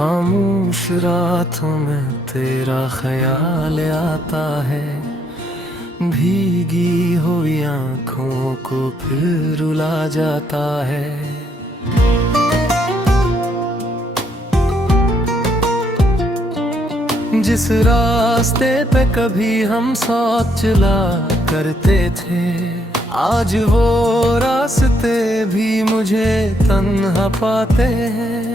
खामोश रातों में तेरा ख्याल आता है, भीगी हुई आँखों को फिर रुला जाता है। जिस रास्ते पे कभी हम साथ चला करते थे, आज वो रास्ते भी मुझे तन्हा पाते हैं।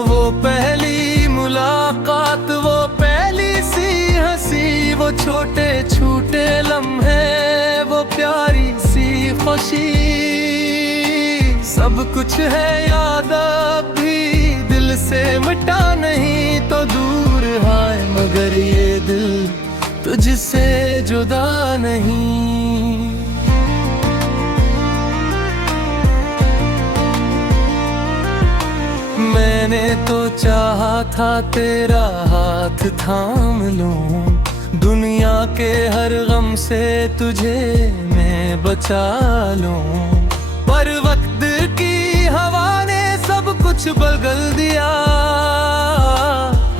वो पहली मुलाकात, वो पहली सी हंसी, वो छोटे छोटे लम्हे, वो प्यारी सी खुशी, सब कुछ है याद अब भी दिल से मिटा नहीं तो दूर है, मगर ये दिल तुझसे जुदा नहीं। मैंने तो चाहा था तेरा हाथ थाम लूं, दुनिया के हर गम से तुझे मैं बचा लूं, पर वक्त की हवा ने सब कुछ बदल दिया।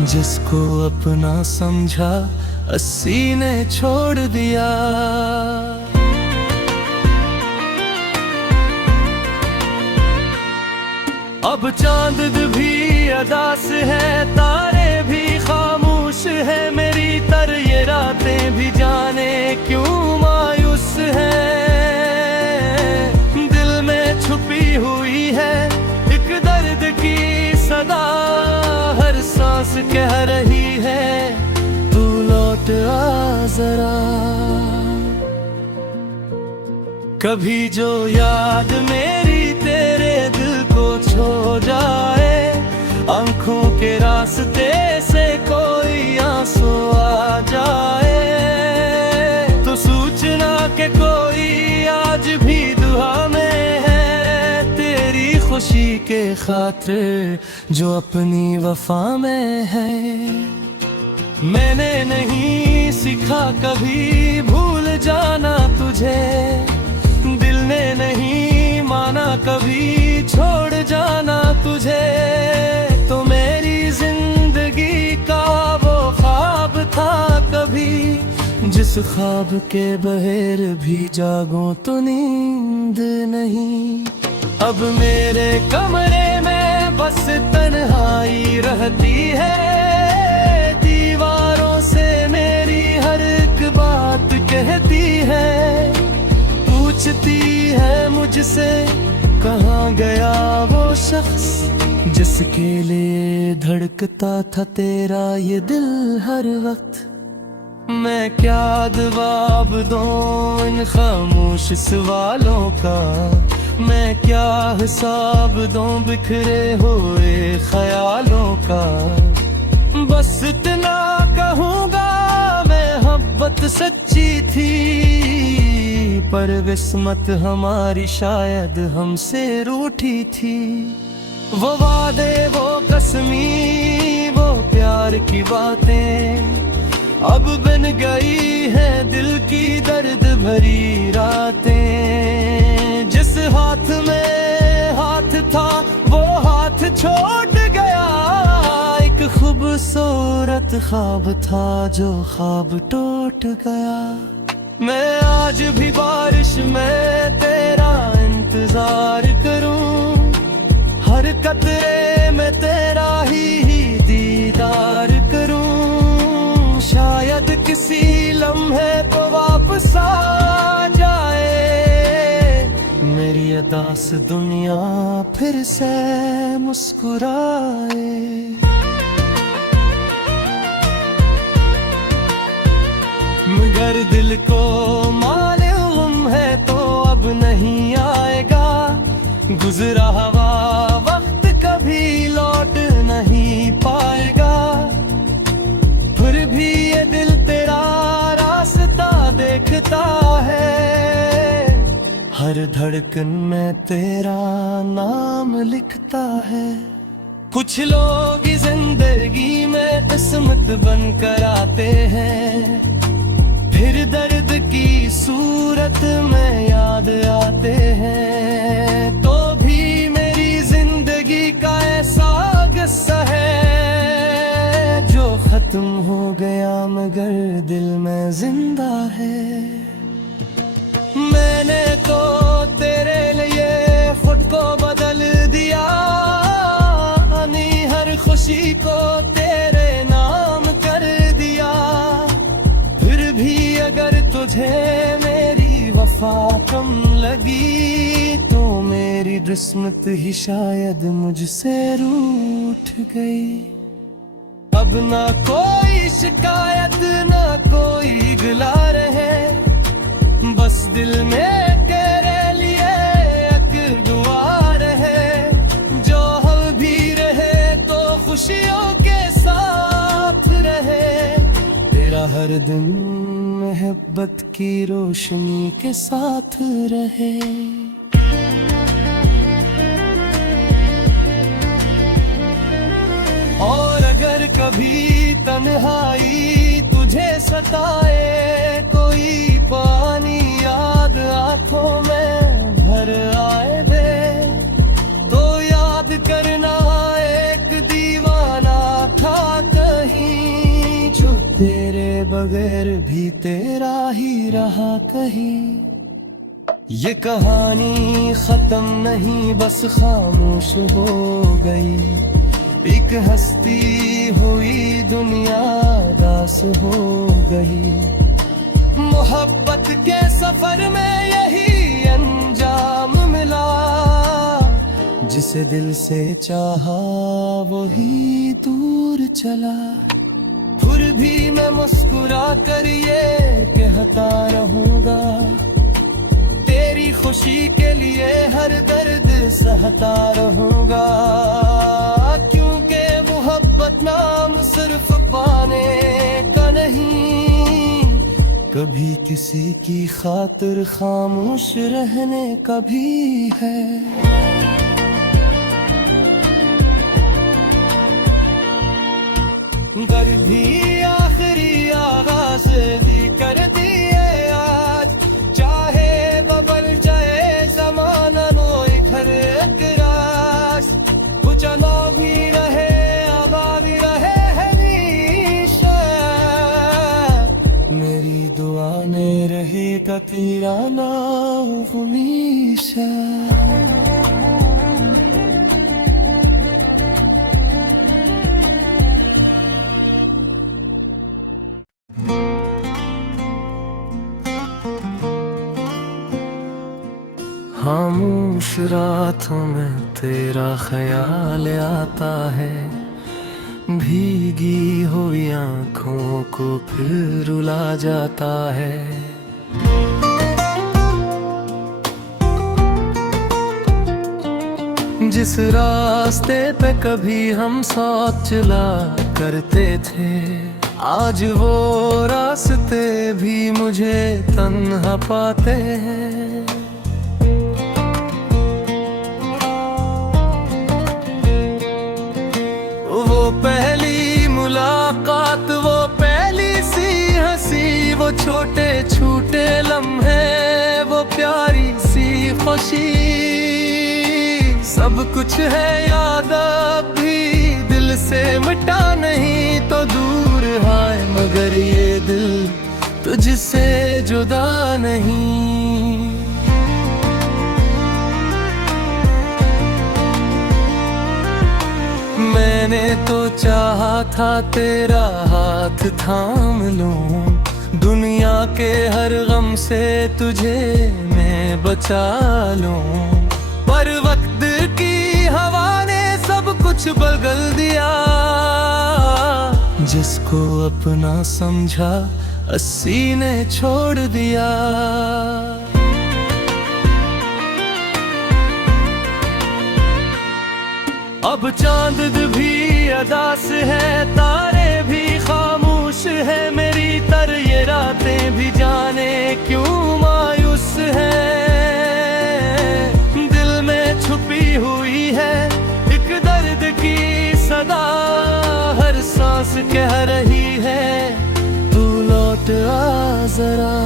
जिसको अपना समझा 80 ने छोड़ दिया। अब चांद भी अदास है, तारे भी खामोश है, मेरी तरह ये रातें भी जाने क्यों मायूस है। दिल में छुपी हुई है एक दर्द की सदा, हर सांस कह रही है तू लौट आ जरा। कभी जो याद मेरी तेरे दिल को छो जाए, आंखों के रास्ते से कोई आंसू आ जाए, तो सूचना के कोई आज भी दुआ में है, तेरी खुशी के खातिर जो अपनी वफा में है। मैंने नहीं सीखा कभी भूल जाना तुझे, दिल ने नहीं माना कभी छोड़ जाना तुझे, तो मेरी जिंदगी का वो ख्वाब था कभी, जिस ख्वाब के बहेर भी जागूं तो नींद नहीं। अब मेरे कमरे में बस तन्हाई रहती है, दीवारों से मेरी हर एक बात कहती है, पूछती है मुझसे कहाँ गया वो शख्स, जिसके लिए धड़कता था तेरा ये दिल हर वक्त। मैं क्या जवाब दूं इन खामोश सवालों का, मैं क्या हिसाब दूं बिखरे हुए ख्यालों का। बस इतना कहूँगा मोहब्बत सच्ची थी, पर किस्मत हमारी शायद हमसे रूठी थी। वो वादे, वो कसमी, वो प्यार की बातें अब बन गई है दिल की दर्द भरी रातें। जिस हाथ में हाथ था वो हाथ छोड़ गया, एक खूबसूरत ख्वाब था जो ख्वाब टूट गया। मैं आज भी बारिश में तेरा इंतजार करूं, हर कतरे में तेरा ही दीदार करूं, शायद किसी लम्हे को वापस आ जाए, मेरी अदास दुनिया फिर से मुस्कुराए। मगर दिल को मालूम है तो अब नहीं आएगा, गुजरा हुआ वक्त कभी लौट नहीं पाएगा, फिर भी ये दिल तेरा रास्ता देखता है, हर धड़कन में तेरा नाम लिखता है। कुछ लोग जिंदगी में किस्मत बनकर आते हैं, फिर दर्द की सूरत में याद आते खत्म हो गया मगर दिल में जिंदा है। मैंने तो तेरे लिए खुद को बदल दिया, अपनी हर खुशी को तेरे नाम कर दिया। फिर भी अगर तुझे मेरी वफा कम लगी तो मेरी किस्मत ही शायद मुझसे रूठ गई। अब ना कोई शिकायत ना कोई गिला रहे, बस दिल में तेरे लिए एक दुआ रहे। जो हम भी रहे तो खुशियों के साथ रहे, तेरा हर दिन मोहब्बत की रोशनी के साथ रहे। और अगर कभी तन्हाई तुझे सताए, कोई पानी याद आंखों में भर आए दे, तो याद करना एक दीवाना था कहीं, जो तेरे बगैर भी तेरा ही रहा कहीं। ये कहानी खत्म नहीं बस खामोश हो गई, एक हस्ती हुई दुनिया दास हो गई। मोहब्बत के सफर में यही अंजाम मिला, जिसे दिल से चाहा वही दूर चला। फिर भी मैं मुस्कुरा कर ये कहता रहूंगा, तेरी खुशी के लिए हर दर्द सहता रहूंगा। क्योंकि मोहब्बत नाम सिर्फ पाने का नहीं, कभी किसी की खातिर खामोश रहने का भी है। दर्द भी आखिरी आगाज भी कर दिए आज, चाहे बबल चाहे ज़माना लो इधर एकरास। कुचलो भी रहे आबाद रहे हमेशा, मेरी दुआ में रहेगा तेरा नाम हमेशा। खामोश रातों में तेरा ख्याल आता है, भीगी हुई आँखों को फिर रुला जाता है। जिस रास्ते पे कभी हम साथ चला करते थे, आज वो रास्ते भी मुझे तन्हा पाते हैं। वो पहली मुलाकात, वो पहली सी हंसी, वो छोटे छोटे लम्हे, वो प्यारी सी खुशी, सब कुछ है याद अब भी दिल से मिटा नहीं तो दूर है, मगर ये दिल तुझसे जुदा नहीं। मैंने तो चाहा था तेरा हाथ थाम लूं, दुनिया के हर गम से तुझे मैं बचा लूं, पर वक्त की हवा ने सब कुछ बदल दिया। जिसको अपना समझा अस्सी ने छोड़ दिया। अब चांद भी अदास है, तारे भी खामोश है, मेरी तर ये रातें भी जाने क्यों मायूस है। दिल में छुपी हुई है एक दर्द की सदा, हर सांस कह रही है तू लौट आ जरा।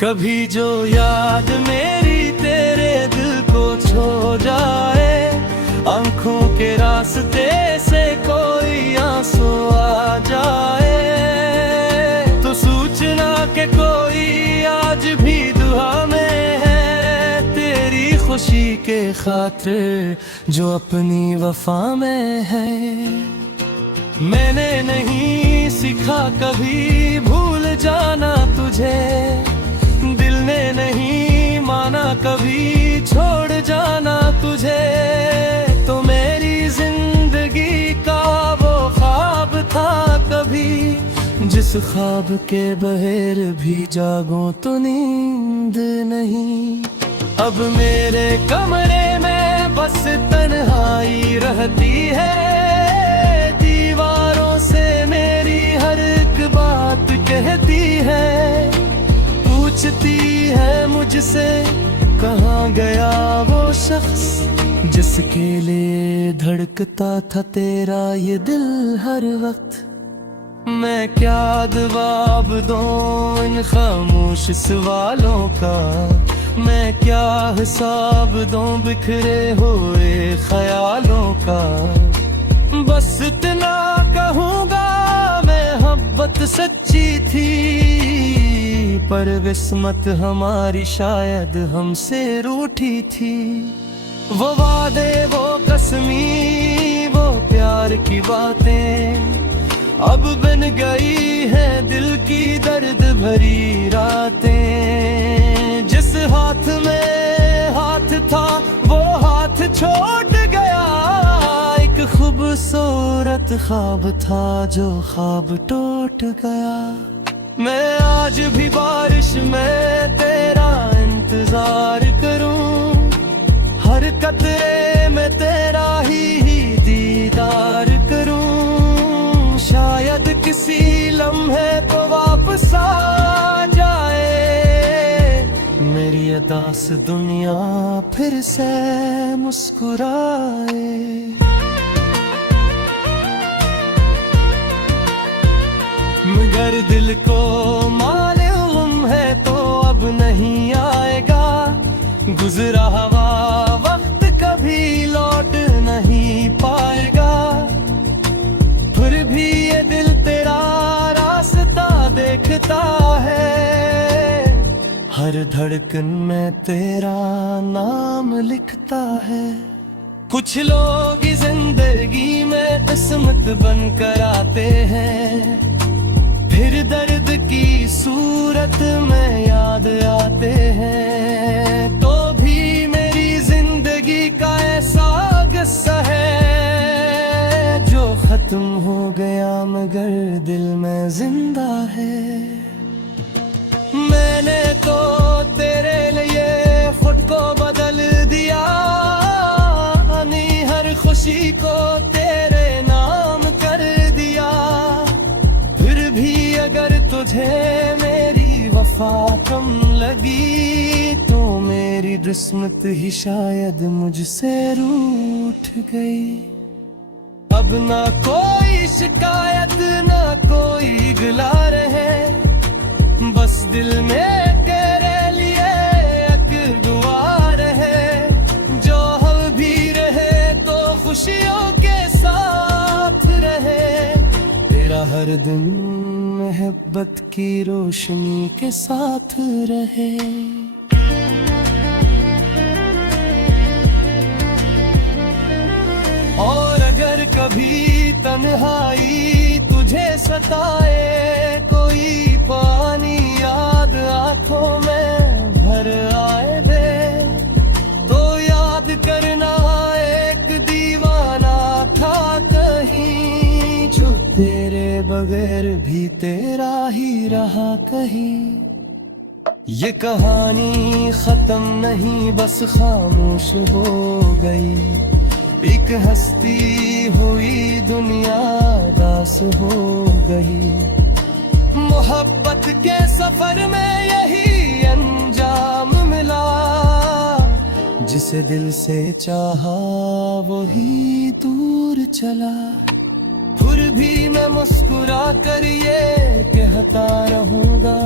कभी जो याद मेरी तेरे दिल को छो जाए, आंखों के रास्ते से को के खातिर जो अपनी वफा में है। मैंने नहीं सीखा कभी भूल जाना तुझे, दिल ने नहीं माना कभी छोड़ जाना तुझे। तो मेरी जिंदगी का वो ख्वाब था कभी, जिस ख्वाब के बहेर भी जागो तो नींद नहीं। अब मेरे कमरे में बस तन्हाई रहती है, दीवारों से मेरी हर एक बात कहती है। पूछती है मुझसे कहाँ गया वो शख्स, जिसके लिए धड़कता था तेरा ये दिल हर वक्त। मैं क्या जवाब दूं इन खामोश सवालों का, मैं क्या हिसाब दूं बिखरे हुए ख्यालों का। बस इतना कहूँगा मोहब्बत सच्ची थी, पर किस्मत हमारी शायद हमसे रूठी थी। वो वादे वो कसमी वो प्यार की बातें अब बन गई है दिल की दर्द भरी रातें। जिस हाथ में हाथ था वो हाथ छोड़ गया, एक खूबसूरत ख्वाब था जो ख्वाब टूट गया। मैं आज भी बारिश में तेरा इंतजार करूं, हर कतरे में तेरा ही दीदार करूं। शायद किसी लम्हे को वापस आ जाए, मेरी अदास दुनिया फिर से मुस्कुराए। मगर दिल को मालूम है तो अब नहीं आएगा, गुजरा हुआ वक्त कभी लौट नहीं पाएगा। फिर भी ये दिल तेरा रास्ता देखता है, हर धड़कन में तेरा नाम लिखता है। कुछ लोग जिंदगी में किस्मत बनकर आते हैं, फिर दर्द की सूरत में याद आते हैं। तो भी मेरी जिंदगी का ऐसा किस्सा है जो खत्म हो गया मगर दिल में जिंदा है। मैंने तो तेरे लिए खुद को बदल दिया, अपनी हर खुशी को तेरे नाम कर दिया। फिर भी अगर तुझे मेरी वफा कम लगी, तो मेरी किस्मत ही शायद मुझसे रूठ गई। अब ना कोई शिकायत ना कोई गिला रहे, बस दिल में तेरे लिए एक दुआ रहे। जो हम भी रहे तो खुशियों के साथ रहे, तेरा हर दिन मोहब्बत की रोशनी के साथ रहे। और अगर कभी तन्हाई तुझे सताए, कोई पानी याद आंखों में भर आए दे, तो याद करना एक दीवाना था कहीं, जो तेरे बगैर भी तेरा ही रहा कहीं। ये कहानी खत्म नहीं बस खामोश हो गई, एक हस्ती हुई दुनिया दास हो गई। मोहब्बत के सफर में यही अंजाम मिला, जिसे दिल से चाहा वही दूर चला। फिर भी मैं मुस्कुरा कर ये कहता रहूंगा,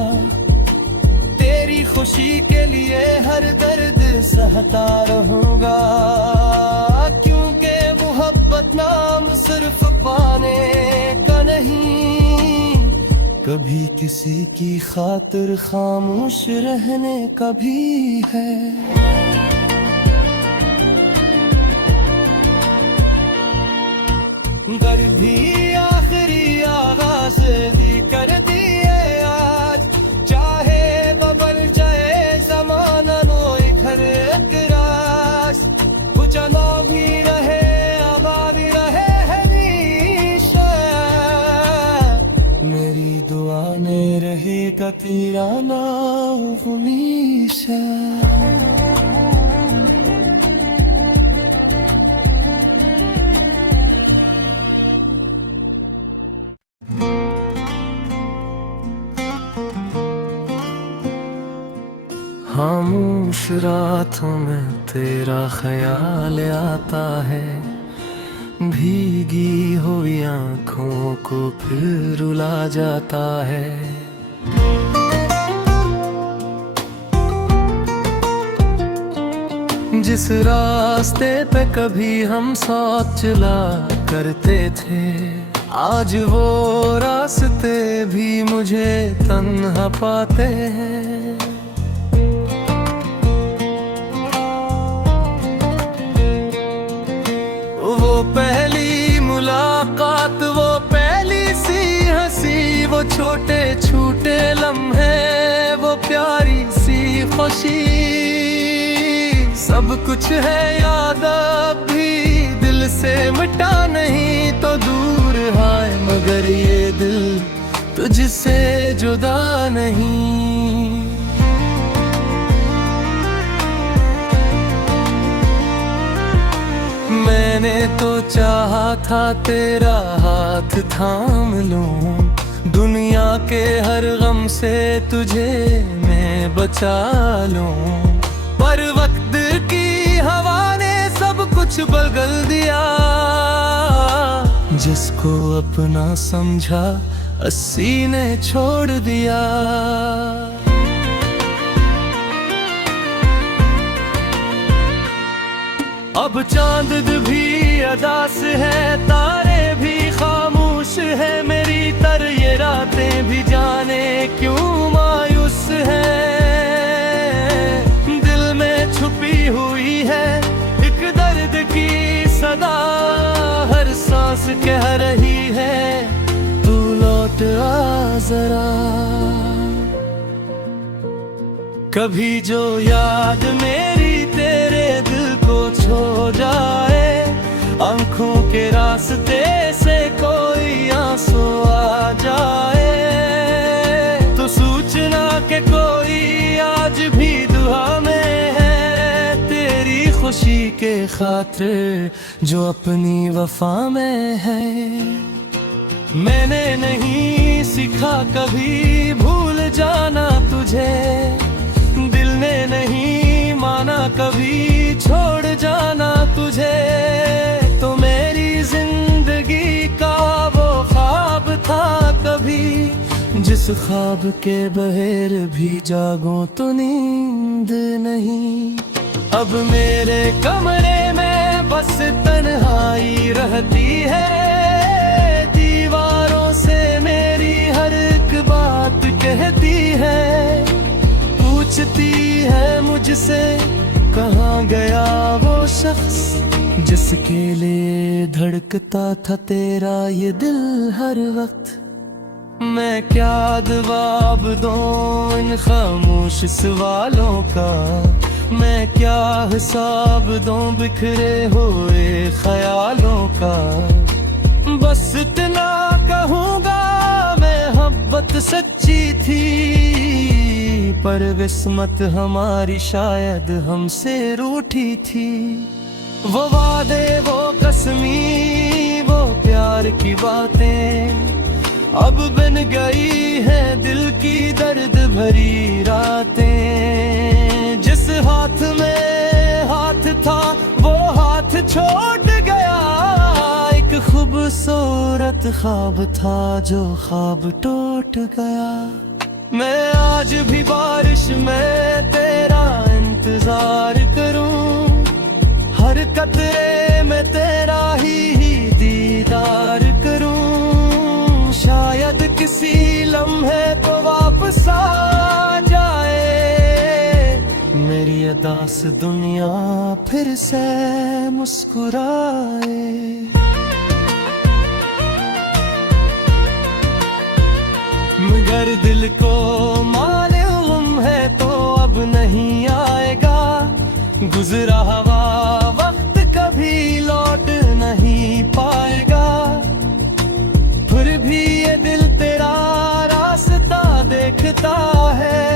तेरी खुशी के लिए हर दर्द सहता रहूंगा। क्योंकि मोहब्बत नाम सिर्फ पाने का नहीं, कभी किसी की खातिर खामोश रहने का भी है। दर्द भी आखिरी आगाज भी कर दिए आज, चाहे बबल जाए जमाना लो इधर एक रास, कुछ भी रहे आबादी रहे हमेशा, मेरी दुआ ने रहेगा तेरा नाम हमेशा। खामोश रातों में तेरा ख्याल आता है, भीगी हुई आँखों को फिर रुला जाता है। जिस रास्ते पे कभी हम साथ चला करते थे, आज वो रास्ते भी मुझे तन्हा पाते हैं। वो पहली मुलाकात, वो पहली सी हंसी, वो छोटे छोटे लम्हे, वो प्यारी सी खुशी, सब कुछ है याद अब भी दिल से मिटा नहीं तो दूर है, मगर ये दिल तुझसे जुदा नहीं। मैंने तो चाहा था तेरा हाथ थाम लूं, दुनिया के हर गम से तुझे मैं बचा लूं, पर वक्त की हवा ने सब कुछ बदल दिया। जिसको अपना समझा अस्सी ने छोड़ दिया। अब चांद भी अदास है, तारे भी खामोश है, मेरी तरह ये रातें भी जाने क्यों मायूस है। दिल में छुपी हुई है एक दर्द की सदा, हर सांस कह रही है तू लौट आ जरा। कभी जो याद मेरी तेरे दिल को छो जाए, आंखों के रास्ते से कोई आंसू आ जाए, तो सूचना के कोई आज भी दुआ में है, तेरी खुशी के खातिर जो अपनी वफा में है। मैंने नहीं सीखा कभी भूल जाना तुझे, दिल ने नहीं माना कभी छोड़ जाना तुझे, तो मेरी जिंदगी का वो ख्वाब था कभी, जिस ख्वाब के बहेर भी जागो तो नींद नहीं। अब मेरे कमरे में बस तन्हाई रहती है, दीवारों से मेरी हर एक बात कहती है, पूछती है मुझसे कहाँ गया वो शख्स, जिसके लिए धड़कता था तेरा ये दिल हर वक्त। मैं क्या जवाब दूं इन खामोश सवालों का, मैं क्या हिसाब दूं बिखरे हुए ख्यालों का, बस इतना कहूँगा मोहब्बत सच्ची थी, पर किस्मत हमारी शायद हमसे रूठी थी। वो वादे वो कसमी वो प्यार की बातें अब बन गई है दिल की दर्द भरी रातें। जिस हाथ में हाथ था वो हाथ छोड़ गया, एक खूबसूरत ख्वाब था जो ख्वाब टूट गया। मैं आज भी बारिश में तेरा इंतजार करूं, हर कतरे में तेरा ही दीदार करूं, शायद किसी लम्हे को वापस आ जाए मेरी अदास दुनिया फिर से मुस्कुराए। मगर दिल को मालूम है तो अब नहीं आएगा, गुजरा हुआ वक्त कभी लौट नहीं पाएगा। फिर भी ये दिल तेरा रास्ता देखता है,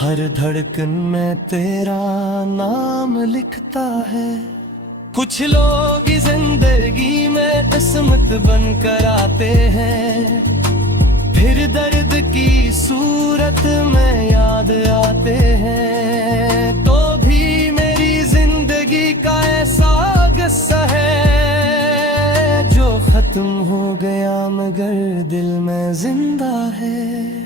हर धड़कन में तेरा नाम लिखता है। कुछ लोग जिंदगी में किस्मत बनकर आते हैं, फिर दर्द की सूरत में याद आते हैं। तो भी मेरी जिंदगी का ऐसा किस्सा है जो खत्म हो गया मगर दिल में जिंदा है।